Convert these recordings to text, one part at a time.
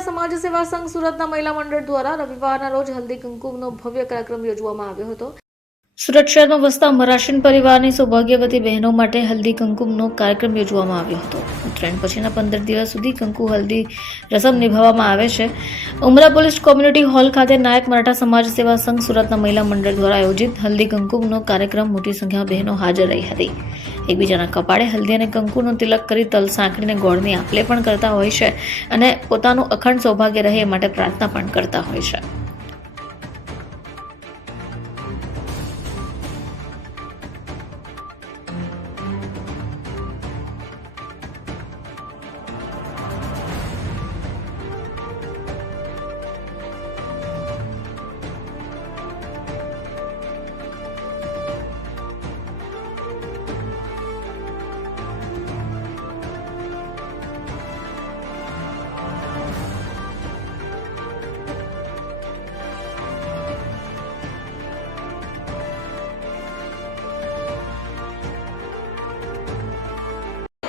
સમાજ સેવા સંઘ સુરતના મહિલા મંડળ દ્વારા રવિવારના રોજ હલ્દી કુંકુમનો ભવ્ય કાર્યક્રમ યોજવામાં આવ્યો હતો. સુરત શહેરમાં વસતા મરાઠીન પરિવારની સૌભાગ્યવતી બહેનો માટે હલ્દી કંકુમનો કાર્યક્રમ યોજવામાં આવ્યો હતો. ઉત્તરાયણ પછીના પંદર દિવસ સુધી કંકુ હલ્દી રસમ નિભાવવામાં આવે છે. ઉમરા પોલીસ કોમ્યુનિટી હોલ ખાતે નાયક મરાઠા સમાજ સેવા સંઘ સુરતના મહિલા મંડળ દ્વારા આયોજિત હલ્દી કંકુમનો કાર્યક્રમ મોટી સંખ્યામાં બહેનો હાજર રહી હતી. એકબીજાના કપાળે હલ્દી અને કંકુનો તિલક કરી તલ સાંકળીને ગોળની આપલે પણ કરતા હોય છે અને પોતાનું અખંડ સૌભાગ્ય રહે એ માટે પ્રાર્થના પણ કરતા હોય છે.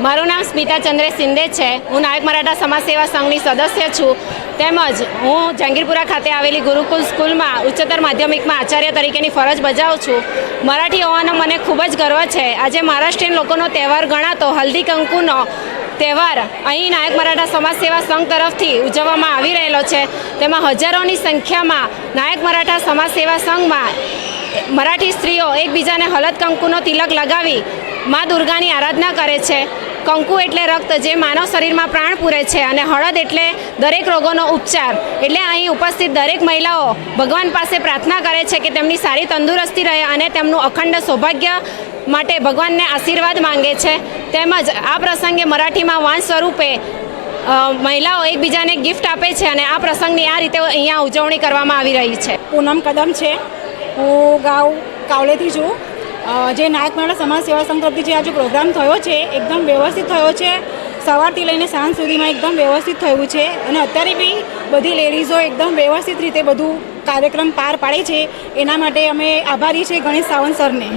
મારું નામ સ્મિતા ચંદ્રે શિંદે છે. હું નાયક મરાઠા સમાજ સેવા સંઘની સદસ્ય છું. તેમજ હું જહાંગીરપુરા ખાતે આવેલી ગુરુકુલ સ્કૂલમાં ઉચ્ચતર માધ્યમિકમાં આચાર્ય તરીકેની ફરજ બજાવું છું. મરાઠી હોવાનો મને ખૂબ જ ગર્વ છે. આજે મહારાષ્ટ્રીયન લોકોનો તહેવાર ગણાતો હલ્દી કંકુનો તહેવાર અહીં નાયક મરાઠા સમાજ સેવા સંઘ તરફથી ઉજવવામાં આવી રહેલો છે. તેમાં હજારોની સંખ્યામાં નાયક મરાઠા સમાજ સેવા સંઘમાં મરાઠી સ્ત્રીઓ એકબીજાને હલદ કંકુનો તિલક લગાવી મા દુર્ગાની આરાધના કરે છે. કંકુ એટલે રક્ત જે માનવ શરીરમાં પ્રાણ પૂરે છે અને હળદ એટલે દરેક રોગોનો ઉપચાર. એટલે અહીં ઉપસ્થિત દરેક મહિલાઓ ભગવાન પાસે પ્રાર્થના કરે છે કે તેમની સારી તંદુરસ્તી રહે અને તેમનું અખંડ સૌભાગ્ય માટે ભગવાનને આશીર્વાદ માંગે છે. તેમજ આ પ્રસંગે મરાઠીમાં વાન સ્વરૂપે મહિલાઓ એકબીજાને ગિફ્ટ આપે છે અને આ પ્રસંગની આ રીતે અહીંયા ઉજવણી કરવામાં આવી રહી છે. પૂનમ કદમ છે. હું ગાઉ, કાવલેથી છું. જે નાયક મરાઠા સમાજ સેવા સંઘ તરફથી જે આજે પ્રોગ્રામ થયો છે, એકદમ વ્યવસ્થિત થયો છે. સવારથી લઈને સાંજ સુધીમાં એકદમ વ્યવસ્થિત થયું છે. અને અત્યારે બી બધી લેડીઝો એકદમ વ્યવસ્થિત રીતે બધું કાર્યક્રમ પાર પાડે છે. એના માટે અમે આભારી છે ગણેશ સાવંત સરને.